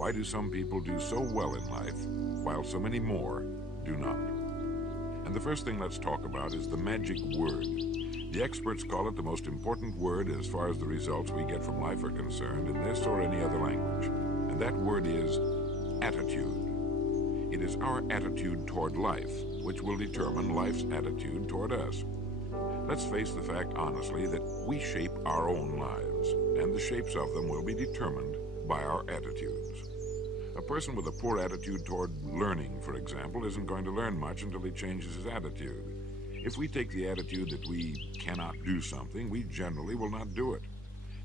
Why do some people do so well in life, while so many more do not? And the first thing let's talk about is the magic word. The experts call it the most important word as far as the results we get from life are concerned in this or any other language. And that word is attitude. It is our attitude toward life which will determine life's attitude toward us. Let's face the fact honestly that we shape our own lives, and the shapes of them will be determined by our attitudes. A person with a poor attitude toward learning, for example, isn't going to learn much until he changes his attitude. If we take the attitude that we cannot do something, we generally will not do it.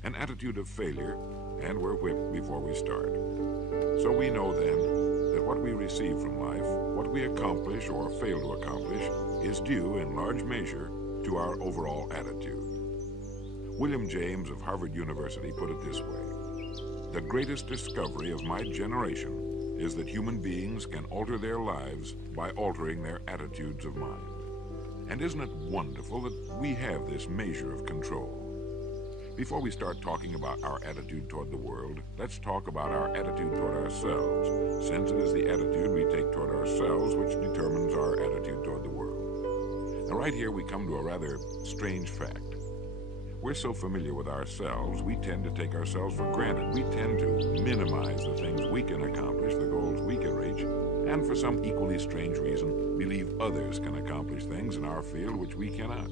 An attitude of failure, and we're whipped before we start. So we know then that what we receive from life, what we accomplish or fail to accomplish, is due in large measure to our overall attitude. William James of Harvard University put it this way: "The greatest discovery of my generation is that human beings can alter their lives by altering their attitudes of mind." And isn't it wonderful that we have this measure of control? Before we start talking about our attitude toward the world, let's talk about our attitude toward ourselves, since it is the attitude we take toward ourselves which determines our attitude toward the world. Now right here we come to a rather strange fact. We're so familiar with ourselves, we tend to take ourselves for granted. We tend to minimize the things we can accomplish, the goals we can reach, and for some equally strange reason, believe others can accomplish things in our field which we cannot.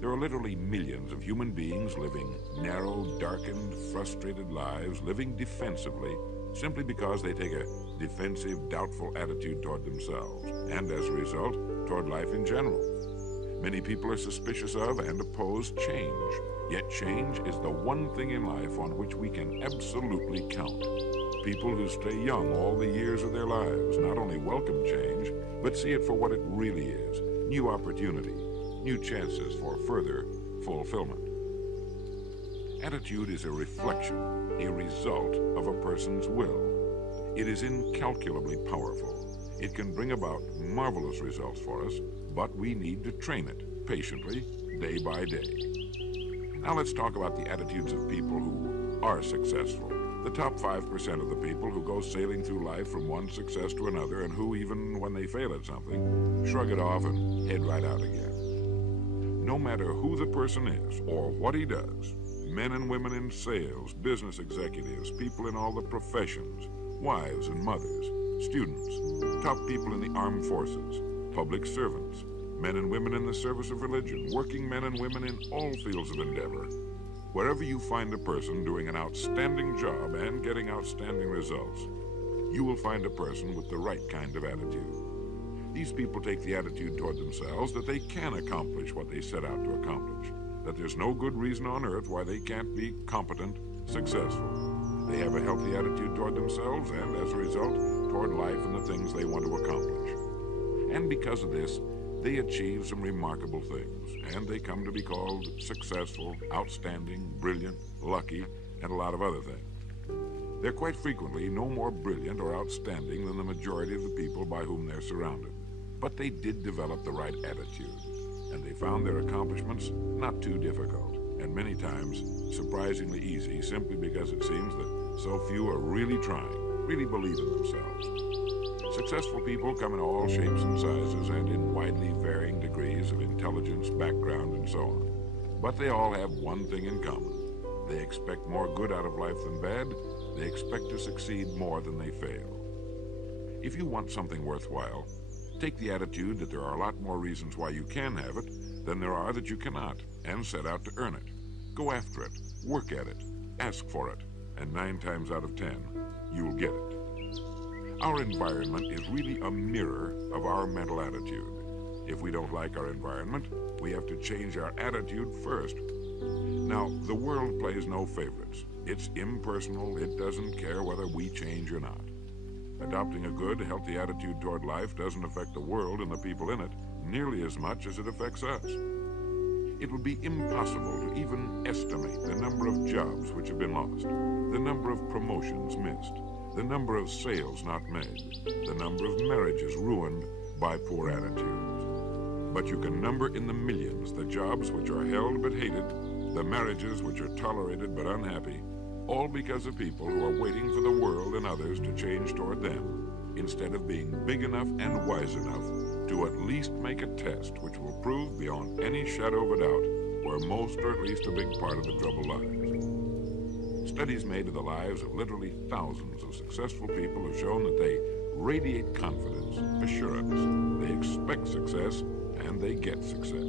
There are literally millions of human beings living narrow, darkened, frustrated lives, living defensively, simply because they take a defensive, doubtful attitude toward themselves, and as a result, toward life in general. Many people are suspicious of and oppose change, yet change is the one thing in life on which we can absolutely count. People who stay young all the years of their lives not only welcome change, but see it for what it really is: new opportunity, new chances for further fulfillment. Attitude is a reflection, a result of a person's will. It is incalculably powerful. It can bring about marvelous results for us, but we need to train it patiently, day by day. Now let's talk about the attitudes of people who are successful. The top 5% of the people who go sailing through life from one success to another, and who, even when they fail at something, shrug it off and head right out again. No matter who the person is or what he does, men and women in sales, business executives, people in all the professions, wives and mothers, students, top people in the armed forces, public servants, men and women in the service of religion, working men and women in all fields of endeavor. Wherever you find a person doing an outstanding job and getting outstanding results, you will find a person with the right kind of attitude. These people take the attitude toward themselves that they can accomplish what they set out to accomplish, that there's no good reason on earth why they can't be competent, successful. They have a healthy attitude toward themselves and, as a result, toward life and the things they want to accomplish. And because of this, they achieve some remarkable things, and they come to be called successful, outstanding, brilliant, lucky, and a lot of other things. They're quite frequently no more brilliant or outstanding than the majority of the people by whom they're surrounded. But they did develop the right attitude, and they found their accomplishments not too difficult, and many times surprisingly easy, simply because it seems that so few are really trying, really believe in themselves. Successful people come in all shapes and sizes and in widely varying degrees of intelligence, background, and so on. But they all have one thing in common. They expect more good out of life than bad. They expect to succeed more than they fail. If you want something worthwhile, take the attitude that there are a lot more reasons why you can have it than there are that you cannot, and set out to earn it. Go after it, work at it, ask for it, and 9 times out of 10, you'll get it. Our environment is really a mirror of our mental attitude. If we don't like our environment, we have to change our attitude first. Now, the world plays no favorites. It's impersonal. It doesn't care whether we change or not. Adopting a good, healthy attitude toward life doesn't affect the world and the people in it nearly as much as it affects us. It would be impossible to even estimate the number of jobs which have been lost, the number of promotions missed, the number of sales not made, the number of marriages ruined by poor attitudes. But you can number in the millions the jobs which are held but hated, the marriages which are tolerated but unhappy, all because of people who are waiting for the world and others to change toward them, instead of being big enough and wise enough to at least make a test which will prove beyond any shadow of a doubt where most, or at least a big part of the trouble lies. Studies made of the lives of literally thousands of successful people have shown that they radiate confidence, assurance, they expect success, and they get success.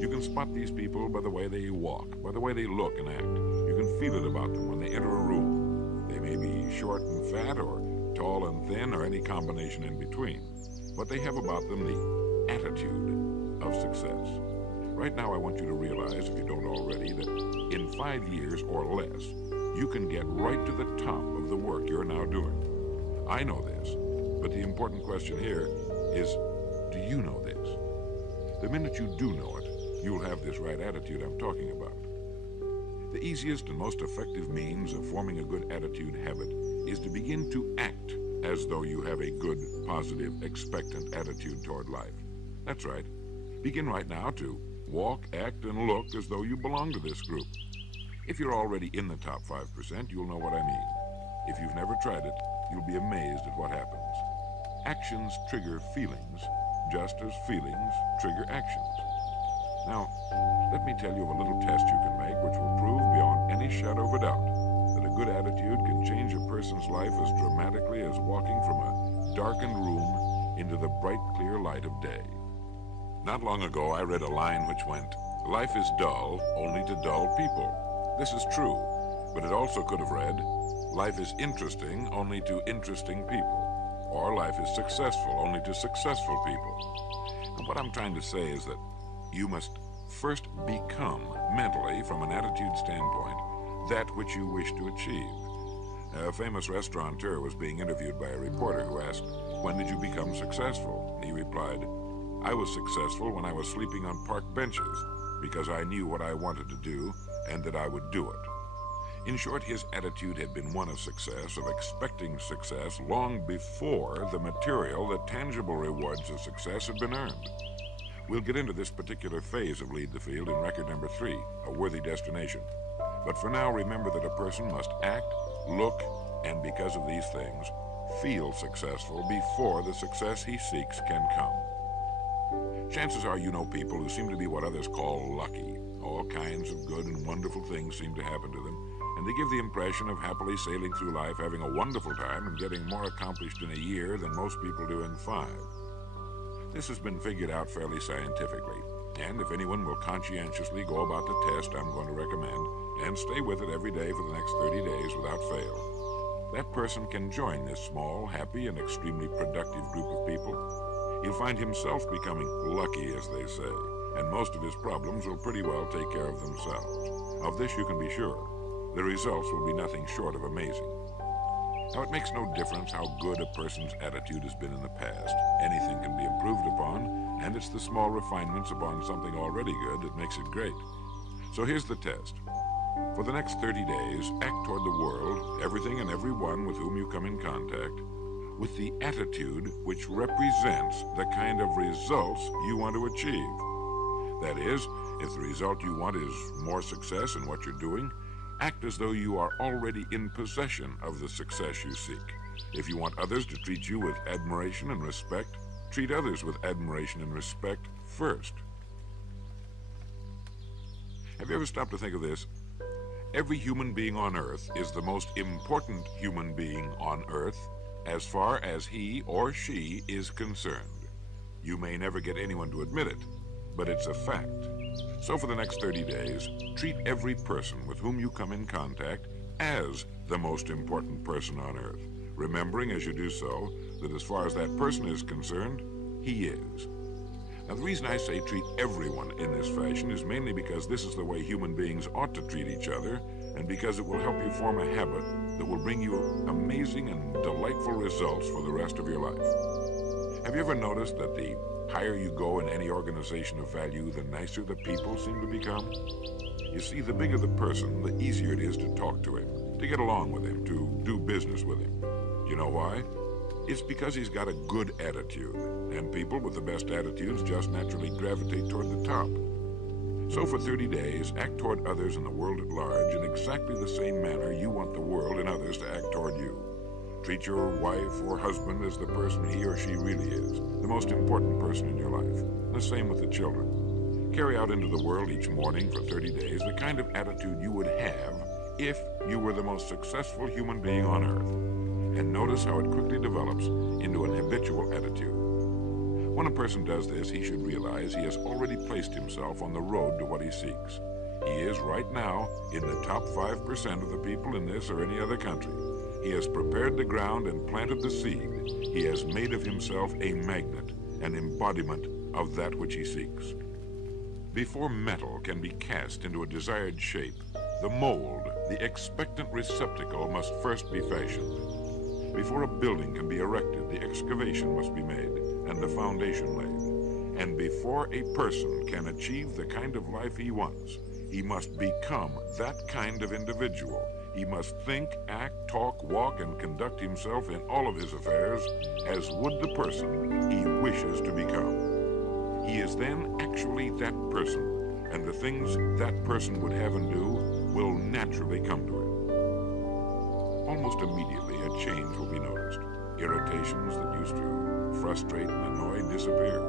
You can spot these people by the way they walk, by the way they look and act. You can feel it about them when they enter a room. They may be short and fat, or tall and thin, or any combination in between. But they have about them the attitude of success. Right now I want you to realize, if you don't already, that in 5 years or less, you can get right to the top of the work you're now doing. I know this, but the important question here is, do you know this? The minute you do know it, you'll have this right attitude I'm talking about. The easiest and most effective means of forming a good attitude habit is to begin to act as though you have a good, positive, expectant attitude toward life. That's right. Begin right now to walk, act, and look as though you belong to this group. If you're already in the top 5%, you'll know what I mean. If you've never tried it, you'll be amazed at what happens. Actions trigger feelings, just as feelings trigger actions. Now, let me tell you of a little test you can make which will prove beyond any shadow of a doubt that a good attitude can change a person's life as dramatically as walking from a darkened room into the bright, clear light of day. Not long ago, I read a line which went, "Life is dull only to dull people." This is true, but it also could have read, "Life is interesting only to interesting people," or "Life is successful only to successful people." And what I'm trying to say is that you must first become, mentally, from an attitude standpoint, that which you wish to achieve. A famous restaurateur was being interviewed by a reporter who asked, "When did you become successful?" And he replied, "I was successful when I was sleeping on park benches, because I knew what I wanted to do and that I would do it." In short, his attitude had been one of success, of expecting success, long before the material, the tangible rewards of success had been earned. We'll get into this particular phase of Lead the Field in record number 3, A Worthy Destination. But for now, remember that a person must act, look, and because of these things, feel successful before the success he seeks can come. Chances are you know people who seem to be what others call lucky. All kinds of good and wonderful things seem to happen to them, and they give the impression of happily sailing through life, having a wonderful time, and getting more accomplished in a year than most people do in 5. This has been figured out fairly scientifically, and if anyone will conscientiously go about the test I'm going to recommend, and stay with it every day for the next 30 days without fail, that person can join this small, happy, and extremely productive group of people. He'll find himself becoming lucky, as they say, and most of his problems will pretty well take care of themselves. Of this you can be sure. The results will be nothing short of amazing. Now, it makes no difference how good a person's attitude has been in the past. Anything can be improved upon, and it's the small refinements upon something already good that makes it great. So here's the test. For the next 30 days, act toward the world, everything and everyone with whom you come in contact, with the attitude which represents the kind of results you want to achieve. That is, if the result you want is more success in what you're doing, act as though you are already in possession of the success you seek. If you want others to treat you with admiration and respect, treat others with admiration and respect first. Have you ever stopped to think of this? Every human being on Earth is the most important human being on Earth as far as he or she is concerned. You may never get anyone to admit it, but it's a fact. So for the next 30 days, treat every person with whom you come in contact as the most important person on Earth, remembering as you do so that as far as that person is concerned, he is. Now, the reason I say treat everyone in this fashion is mainly because this is the way human beings ought to treat each other, and because it will help you form a habit that will bring you amazing and delightful results for the rest of your life. Have you ever noticed that the higher you go in any organization of value, the nicer the people seem to become? You see, the bigger the person, the easier it is to talk to him, to get along with him, to do business with him. You know why? It's because he's got a good attitude, and people with the best attitudes just naturally gravitate toward the top. So for 30 days, act toward others and the world at large in exactly the same manner you want the world and others to act toward you. Treat your wife or husband as the person he or she really is, the most important person in your life. The same with the children. Carry out into the world each morning for 30 days the kind of attitude you would have if you were the most successful human being on earth. And notice how it quickly develops into an habitual attitude. When a person does this, he should realize he has already placed himself on the road to what he seeks. He is right now in the top 5% of the people in this or any other country. He has prepared the ground and planted the seed. He has made of himself a magnet, an embodiment of that which he seeks. Before metal can be cast into a desired shape, the mold, the expectant receptacle, must first be fashioned. Before a building can be erected, the excavation must be made and the foundation laid. And before a person can achieve the kind of life he wants, he must become that kind of individual. He must think, act, talk, walk, and conduct himself in all of his affairs as would the person he wishes to become. He is then actually that person, and the things that person would have and do will naturally come to him. Almost immediately, a change will be noticed. Irritations that used to frustrate and annoy disappear.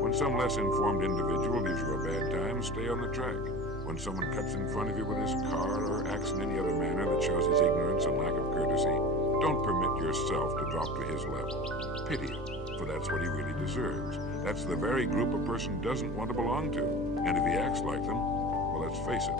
When some less informed individual gives you a bad time, stay on the track. When someone cuts in front of you with his car or acts in any other manner that shows his ignorance and lack of courtesy, don't permit yourself to drop to his level. Pity him, for that's what he really deserves. That's the very group a person doesn't want to belong to. And if he acts like them, well, let's face it,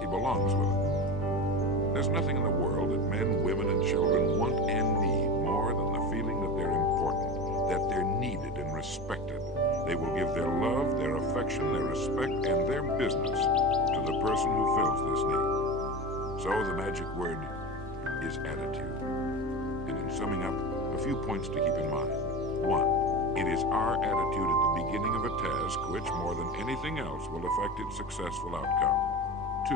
he belongs with them. There's nothing in the world that men, women, and children want and need more than the feeling that they're important, that they're needed and respected. They will give their love, their affection, their respect, and their business to the person who fills this need. So the magic word is attitude. And in summing up, a few points to keep in mind. 1, it is our attitude at the beginning of a task which, more than anything else, will affect its successful outcome. 2,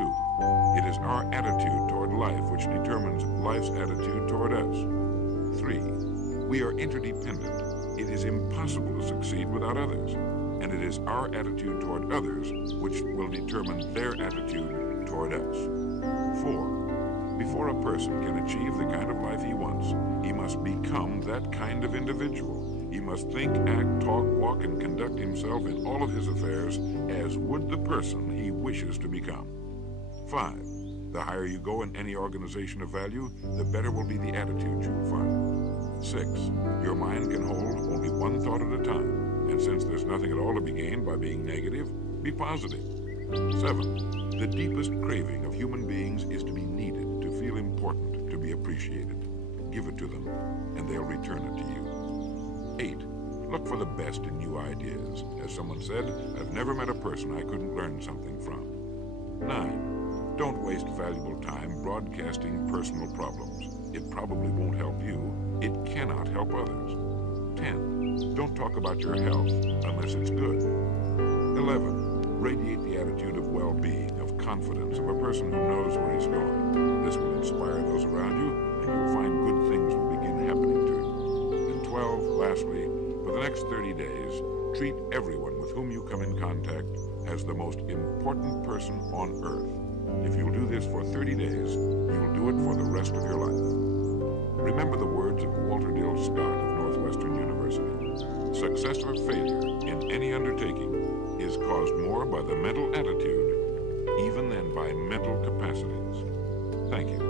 it is our attitude toward life which determines life's attitude toward us. 3, we are interdependent. It is impossible to succeed without others, and it is our attitude toward others which will determine their attitude toward us. 4, before a person can achieve the kind of life he wants, he must become that kind of individual. He must think, act, talk, walk, and conduct himself in all of his affairs as would the person he wishes to become. 5, the higher you go in any organization of value, the better will be the attitude you will find. 6, your mind can hold only one thought at a time, and since there's nothing at all to be gained by being negative, be positive. 7, the deepest craving of human beings is to be needed, to feel important, to be appreciated. Give it to them, and they'll return it to you. 8, look for the best in new ideas. As someone said, I've never met a person I couldn't learn something from. 9, don't waste valuable time broadcasting personal problems. It probably won't help you. It cannot help others. 10, don't talk about your health unless it's good. 11, radiate the attitude of well-being, of confidence, of a person who knows where he's going. This will inspire those around you, and you'll find good things will begin happening to you. And 12, lastly, for the next 30 days, treat everyone with whom you come in contact as the most important person on earth. If you'll do this for 30 days, you'll do it for the rest of your life. Remember the words of Walter Dill Scott of Northwestern University. Success or failure in any undertaking is caused more by the mental attitude even than by mental capacities. Thank you.